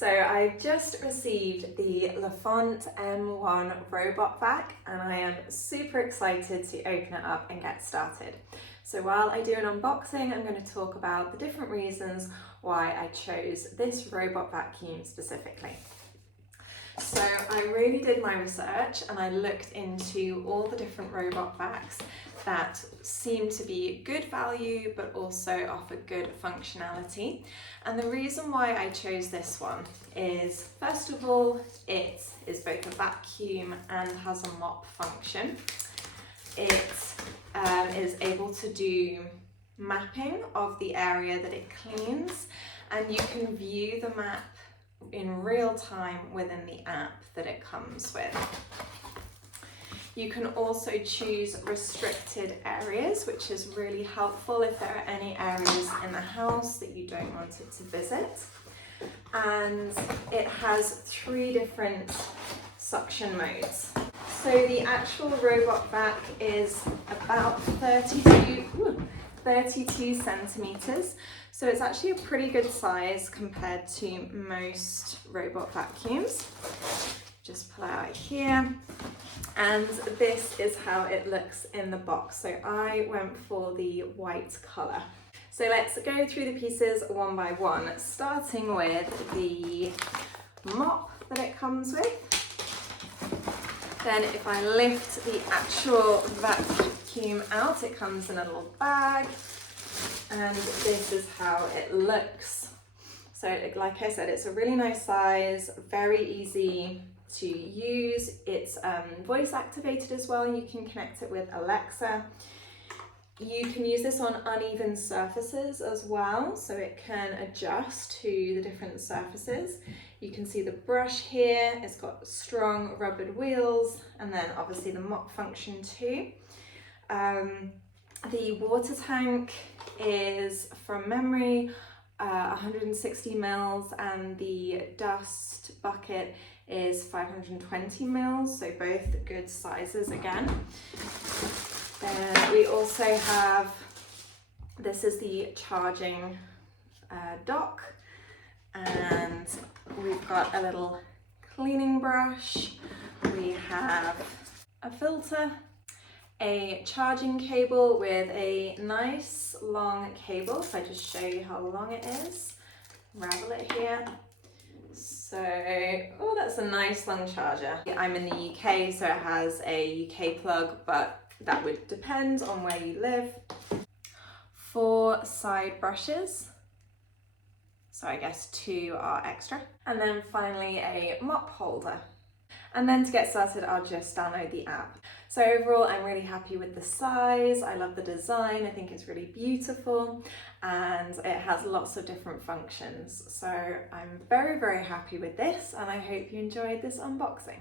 So I've just received the Lefant M1 robot vac and I am super excited to open it up and get started. So while I do an unboxing, I'm going to talk about the different reasons why I chose this robot vacuum specifically. So I really did my research and I looked into all the different robot vacs that seem to be good value but also offer good functionality. And the reason why I chose this one is, first of all, it is both a vacuum and has a mop function. It is able to do mapping of the area that it cleans, and you can view the map in real time within the app that it comes with. You can also choose restricted areas, which is really helpful if there are any areas in the house that you don't want it to visit. And it has 3 different suction modes. So the actual robot vac is about 32 centimeters. So it's actually a pretty good size compared to most robot vacuums. Just pull it out here. And this is how it looks in the box. So I went for the white color. So let's go through the pieces one by one, starting with the mop that it comes with. Then if I lift the actual vacuum out, it comes in a little bag. And this is how it looks. So like I said, it's a really nice size, very easy to use. It's voice activated as well. You can connect it with Alexa. You can use this on uneven surfaces as well, so it can adjust to the different surfaces. You can see the brush here, it's got strong rubbered wheels, and then obviously the mop function too. The water tank is, from memory, 160 mils, and the dust bucket is 520 mils, so both good sizes again. Then we also have, this is the charging dock, and we've got a little cleaning brush, we have a filter, a charging cable with a nice long cable, so I just show you how long it is. Unravel it here. So, oh, that's a nice long charger. I'm in the UK, so it has a UK plug, but that would depend on where you live. 4 side brushes, so I guess 2 are extra. And then finally a mop holder. And then to get started, I'll just download the app. So overall, I'm really happy with the size. I love the design. I think it's really beautiful and it has lots of different functions. So I'm very, very happy with this, and I hope you enjoyed this unboxing.